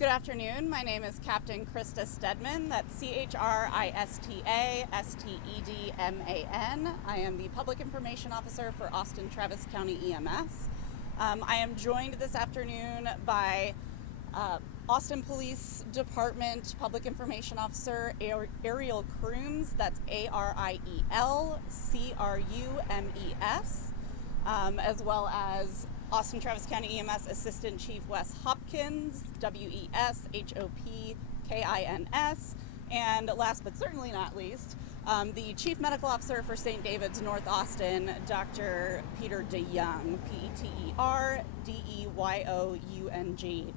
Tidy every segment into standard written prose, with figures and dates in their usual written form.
Good afternoon. My name is Captain Krista Stedman. That's CHRISTA STEDMAN. I am the Public Information Officer for Austin Travis County EMS. I am joined this afternoon by Austin Police Department Public Information Officer Ariel Crooms. That's ARIEL CRUMES, as well as Austin Travis County EMS Assistant Chief Wes Hopkins, WESHOPKINS, and last but certainly not least, the Chief Medical Officer for St. David's North Austin, Dr. Peter DeYoung, PETERDEYOUNG.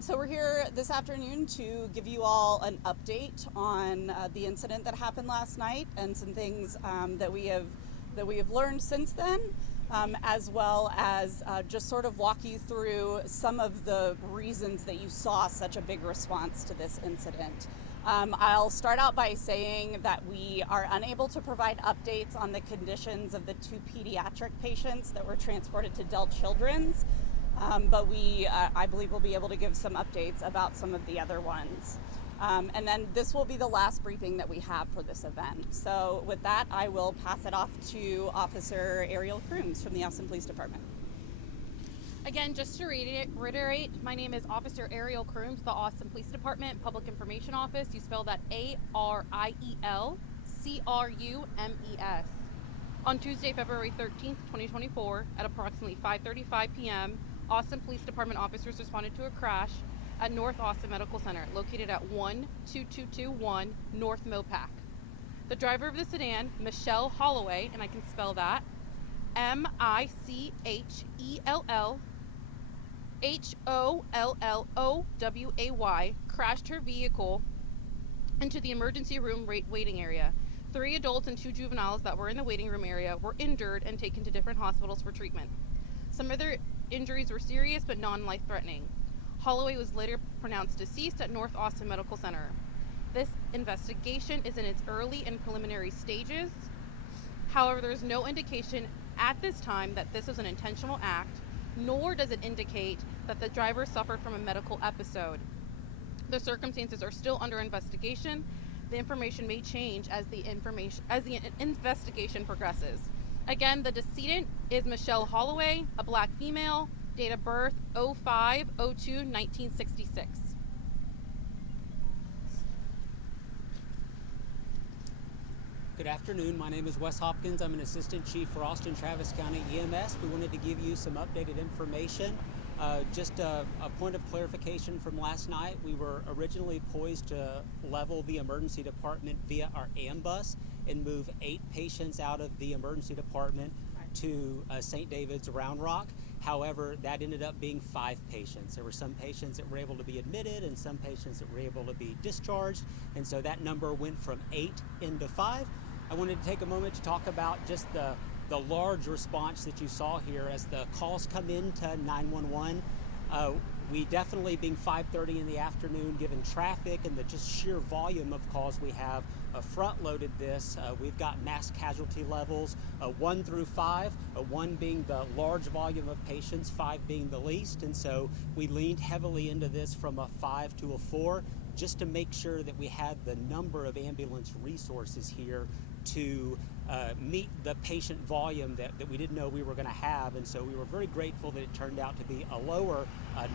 So we're here this afternoon to give you all an update on the incident that happened last night and some things that we have learned since then. As well as just sort of walk you through some of the reasons that you saw such a big response to this incident. I'll start out by saying that we are unable to provide updates on the conditions of the two pediatric patients that were transported to Dell Children's, but I believe we'll be able to give some updates about some of the other ones. And then this will be the last briefing that we have for this event. So with that, I will pass it off to Officer Ariel Crooms from the Austin Police Department. Again, just to reiterate, my name is Officer Ariel Crooms, the Austin Police Department Public Information Office. You spell that ARIEL CRUMES. On Tuesday, February 13th, 2024, at approximately 5:35 p.m., Austin Police Department officers responded to a crash at North Austin Medical Center, located at 12221 North Mopac. The driver of the sedan, Michelle Holloway, and I can spell that, MICHELLHOLLOWAY, crashed her vehicle into the emergency room waiting area. 3 adults and 2 juveniles that were in the waiting room area were injured and taken to different hospitals for treatment. Some of their injuries were serious but non-life-threatening. Holloway was later pronounced deceased at North Austin Medical Center. This investigation is in its early and preliminary stages. However, there is no indication at this time that this was an intentional act, nor does it indicate that the driver suffered from a medical episode. The circumstances are still under investigation. The information may change as the investigation progresses. Again, the decedent is Michelle Holloway, a black female, date of birth 05/02/1966. Good afternoon. My name is Wes Hopkins. I'm an Assistant Chief for Austin Travis County EMS. We wanted to give you some updated information. Just a point of clarification from last night. We were originally poised to level the emergency department via our ambulance and move 8 patients out of the emergency department to St. David's Round Rock. However, that ended up being 5 patients. There were some patients that were able to be admitted and some patients that were able to be discharged. And so that number went from 8 into 5. I wanted to take a moment to talk about just the large response that you saw here as the calls come into 911. We definitely, being 5:30 in the afternoon, given traffic and the just sheer volume of calls we have, front-loaded this. We've got mass casualty levels, 1 through 5, 1 being the large volume of patients, 5 being the least. And so we leaned heavily into this from a 5 to a 4, just to make sure that we had the number of ambulance resources here to meet the patient volume that we didn't know we were going to have. And so we were very grateful that it turned out to be a lower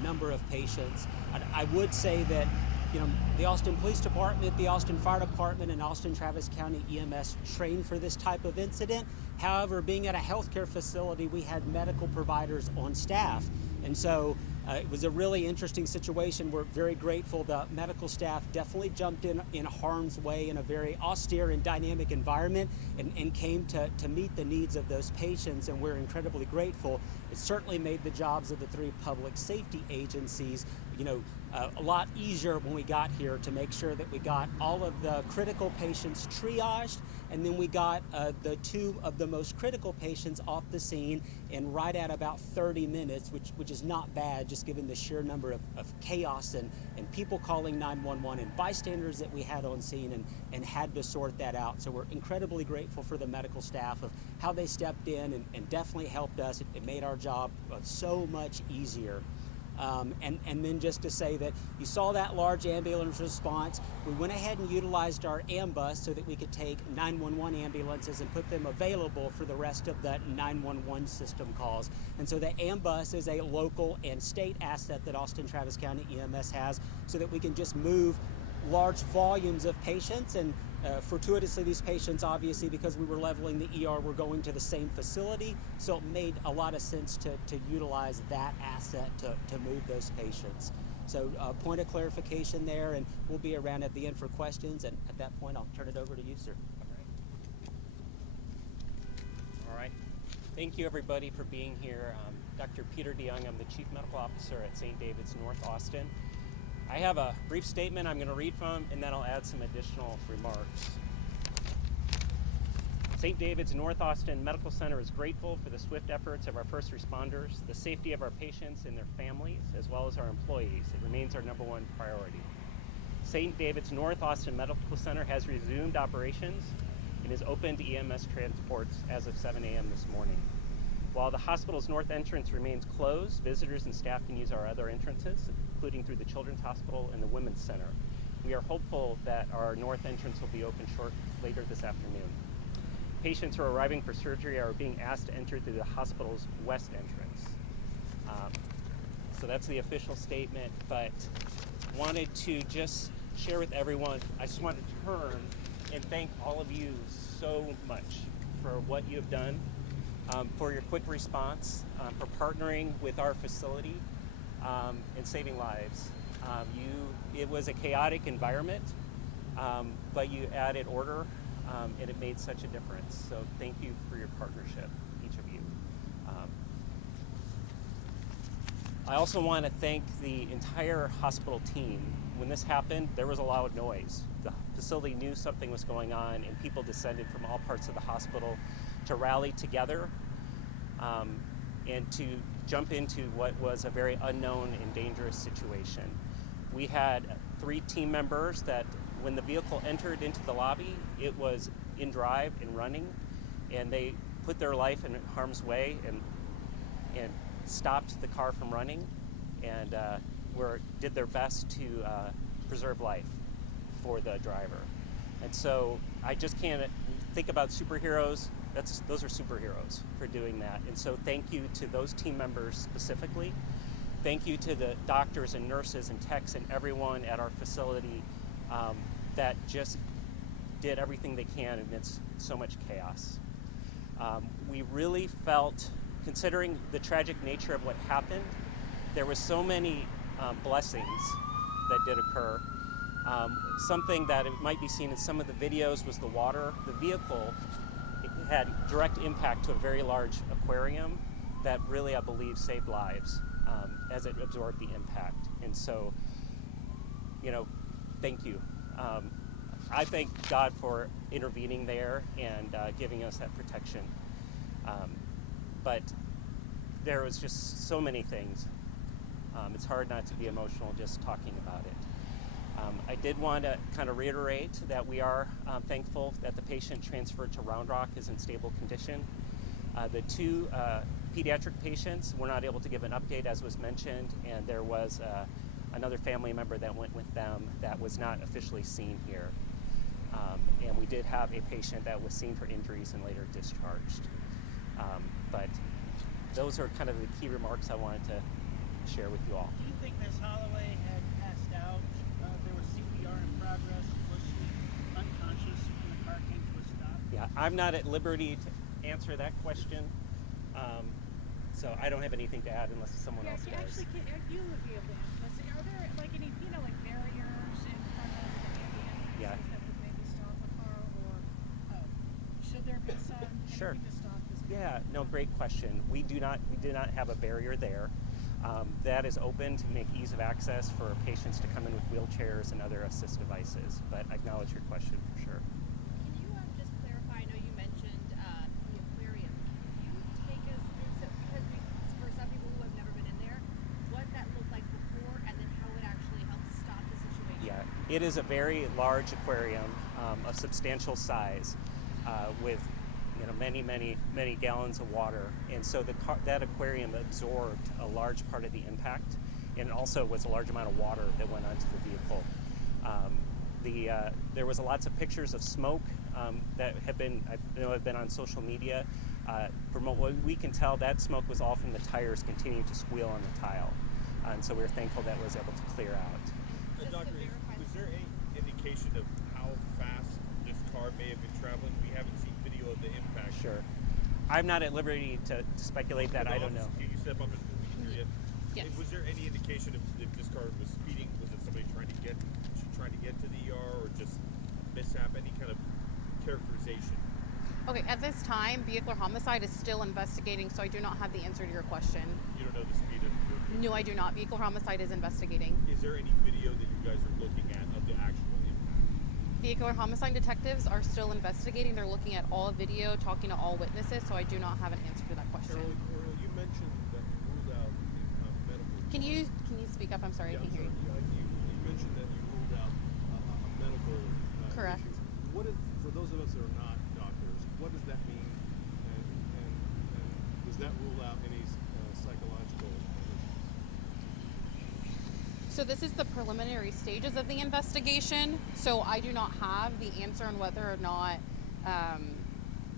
number of patients. I would say that, you know, the Austin Police Department, the Austin Fire Department, and Austin Travis County EMS trained for this type of incident. However, being at a healthcare facility, we had medical providers on staff. And so it was a really interesting situation. We're very grateful. The medical staff definitely jumped in harm's way in a very austere and dynamic environment and came to meet the needs of those patients, and we're incredibly grateful. It certainly made the jobs of the 3 public safety agencies, you know, a lot easier when we got here to make sure that we got all of the critical patients triaged, and then we got the 2 of the most critical patients off the scene in right at about 30 minutes, which is not bad, just given the sheer number of chaos and people calling 911 and bystanders that we had on scene and had to sort that out. So we're incredibly grateful for the medical staff of how they stepped in and definitely helped us. It made our job so much easier. And then just to say that you saw that large ambulance response, we went ahead and utilized our ambus so that we could take 911 ambulances and put them available for the rest of the 911 system calls. And so the ambus is a local and state asset that Austin Travis County EMS has so that we can just move large volumes of patients. And fortuitously, these patients, obviously, because we were leveling the ER, were going to the same facility, so it made a lot of sense to utilize that asset to move those patients. So point of clarification there, and we'll be around at the end for questions, and at that point, I'll turn it over to you, sir. All right. Thank you, everybody, for being here. Dr. Peter DeYoung, I'm the Chief Medical Officer at St. David's North Austin. I have a brief statement I'm going to read from, and then I'll add some additional remarks. St. David's North Austin Medical Center is grateful for the swift efforts of our first responders, the safety of our patients and their families, as well as our employees. It remains our number one priority. St. David's North Austin Medical Center has resumed operations and is open to EMS transports as of 7 a.m. this morning. While the hospital's north entrance remains closed, visitors and staff can use our other entrances, including through the Children's Hospital and the Women's Center. We are hopeful that our north entrance will be open later this afternoon. Patients who are arriving for surgery are being asked to enter through the hospital's west entrance. So that's the official statement, but wanted to just share with everyone, I just want to turn and thank all of you so much for what you have done, for your quick response, for partnering with our facility, and saving lives. It was a chaotic environment, but you added order, and it made such a difference. So thank you for your partnership, each of you. I also want to thank the entire hospital team. When this happened, there was a loud noise. The facility knew something was going on, and people descended from all parts of the hospital to rally together and to jump into what was a very unknown and dangerous situation. We had 3 team members that when the vehicle entered into the lobby, it was in drive and running, and they put their life in harm's way and stopped the car from running and did their best to preserve life for the driver. And so I just can't think about superheroes. Those are superheroes for doing that. And so thank you to those team members specifically. Thank you to the doctors and nurses and techs and everyone at our facility that just did everything they can amidst so much chaos. We really felt, considering the tragic nature of what happened, there were so many blessings that did occur. Something that it might be seen in some of the videos was the water. The vehicle had direct impact to a very large aquarium that really, I believe, saved lives as it absorbed the impact. And so, thank you. I thank God for intervening there and giving us that protection. But there was just so many things. It's hard not to be emotional just talking about it. I did want to kind of reiterate that we are thankful that the patient transferred to Round Rock is in stable condition. The 2 pediatric patients were not able to give an update, as was mentioned, and there was another family member that went with them that was not officially seen here. And we did have a patient that was seen for injuries and later discharged. But those are kind of the key remarks I wanted to share with you all. Do you think Ms. Holloway had passed out? There was CPR in progress. Was she unconscious when the car came to a stop? Yeah, I'm not at liberty to answer that question. So I don't have anything to add unless someone else does. Actually, you would be able to answer this. Are there any, barriers in front of the ambulance that would maybe stop a car, or should there be some Sure. anything to stop this? Yeah, no, great question. We did not have a barrier there. That is open to make ease of access for patients to come in with wheelchairs and other assist devices. But I acknowledge your question for sure. Can you just clarify? I know you mentioned the aquarium. Can you take us through, because for some people who have never been in there, what that looked like before, and then how it actually helped stop the situation? Yeah, it is a very large aquarium, of substantial size, with many gallons of water, and so that aquarium absorbed a large part of the impact, and also was a large amount of water that went onto the vehicle. There was lots of pictures of smoke that have been on social media. From what we can tell, that smoke was all from the tires continuing to squeal on the tile. And so we were thankful that was able to clear out. Doctor, was there any indication of how fast this car may have been traveling? We haven't seen video of the impact. Sure. I'm not at liberty to speculate that. I don't know. Can you step up and hear it? Yes. And was there any indication if this car was speeding? Was it somebody trying to get to the ER, or just mishap? Any kind of characterization? Okay, at this time, vehicular homicide is still investigating, so I do not have the answer to your question. You don't know the speed of the vehicle? No, I do not. Vehicular homicide is investigating. Is there any video that you guys are looking at of the actual impact? Vehicular homicide detectives are still investigating. They're looking at all video, talking to all witnesses, so I do not have an answer to that question. Carol, you mentioned that you ruled out medical. Can you speak up? I'm sorry, I can't hear you. You mentioned that you ruled out a medical Correct. issue. What is, for those of us that are not doctors, what does that mean? And does that rule out any psychological issues? So this is the preliminary stages of the investigation, so I do not have the answer on whether or not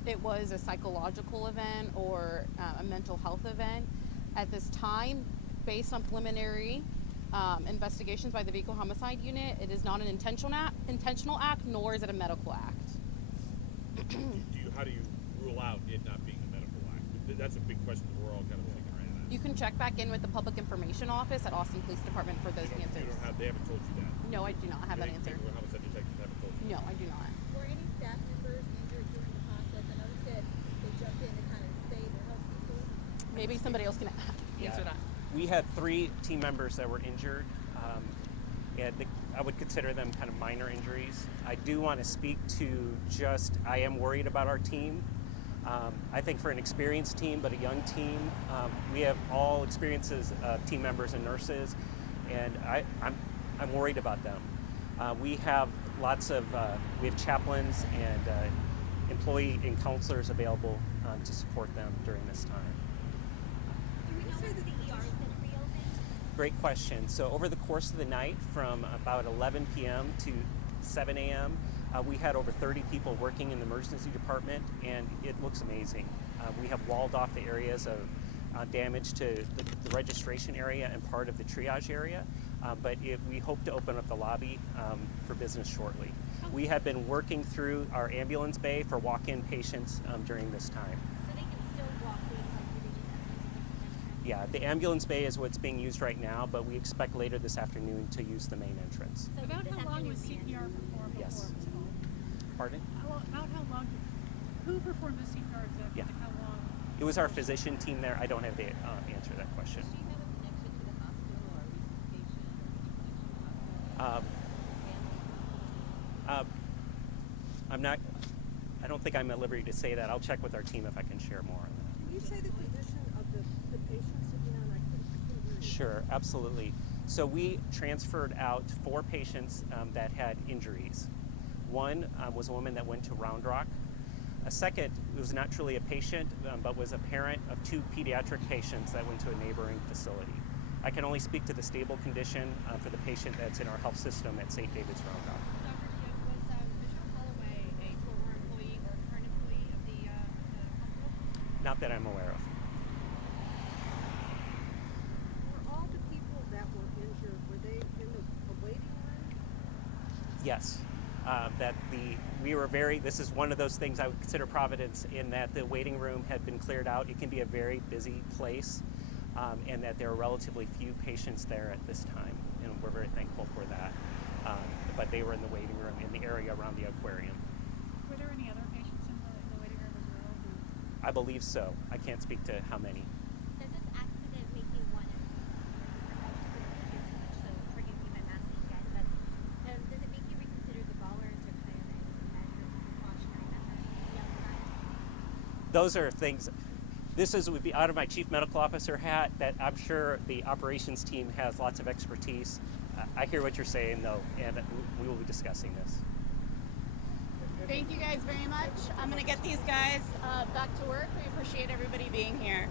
it was a psychological event or a mental health event. At this time, based on preliminary investigations by the Vehicle Homicide Unit, it is not an intentional act, nor is it a medical act. How do you rule out it not being a medical act? That's a big question that we're all kind of thinking right now. You can check back in with the Public Information Office at Austin Police Department for those answers. They haven't told you that? No, I do not have that answer. Homicide detectives haven't told you? No, I do not. Were any staff members injured during the process? I know you said they jumped in to kind of save or help people. Maybe somebody else can answer that. We had 3 team members that were injured, and I would consider them kind of minor injuries. I do want to speak to I am worried about our team. I think for an experienced team, but a young team, we have all experiences of team members and nurses, and I'm worried about them. We have we have chaplains and employee and counselors available to support them during this time. Do we know whether the ER is going to reopen? Great question. So over the course of the night, from about 11 p.m. to 7 a.m., we had over 30 people working in the emergency department, and it looks amazing. We have walled off the areas of damage to the registration area and part of the triage area, but we hope to open up the lobby for business shortly. We have been working through our ambulance bay for walk-in patients during this time. So they can still walk in, like, do they just have to use a different entrance? Yeah, the ambulance bay is what's being used right now, but we expect later this afternoon to use the main entrance. So About this how long afternoon was we CPR performed before Yes. it was called? Pardon? About how long? Who performed the CPR exactly? Yeah. Like how long? It was our physician team there. I don't have the answer to that question. Does she have a connection to the hospital or a recent patient or any connection to the hospital? I don't think I'm at liberty to say that. I'll check with our team if I can share more on that. Can you say the position of the patients again? I couldn't hear you. Sure, absolutely. So we transferred out 4 patients that had injuries. One was a woman that went to Round Rock. A second was not truly a patient, but was a parent of 2 pediatric patients that went to a neighboring facility. I can only speak to the stable condition for the patient that's in our health system at St. David's Round Rock. Dr. Diop, was Bishop Holloway a former employee or current employee of the hospital? Not that I'm aware of. Were all the people that were injured, were they in the waiting room? Yes. This is one of those things I would consider providence, in that the waiting room had been cleared out. It can be a very busy place, and that there are relatively few patients there at this time, and we're very thankful for that. But they were in the waiting room in the area around the aquarium. Were there any other patients in the waiting room as well? I believe so. I can't speak to how many. Does this accident make you want to, I couldn't hear too much, so forgive me if I'm asking again, but does it make you reconsider the bollards or kind of any measure, precautionary measures on the outside? Those are things. Would be out of my chief medical officer hat, that I'm sure the operations team has lots of expertise. I hear what you're saying, though, and we will be discussing this. Thank you guys very much. I'm going to get these guys back to work. We appreciate everybody being here.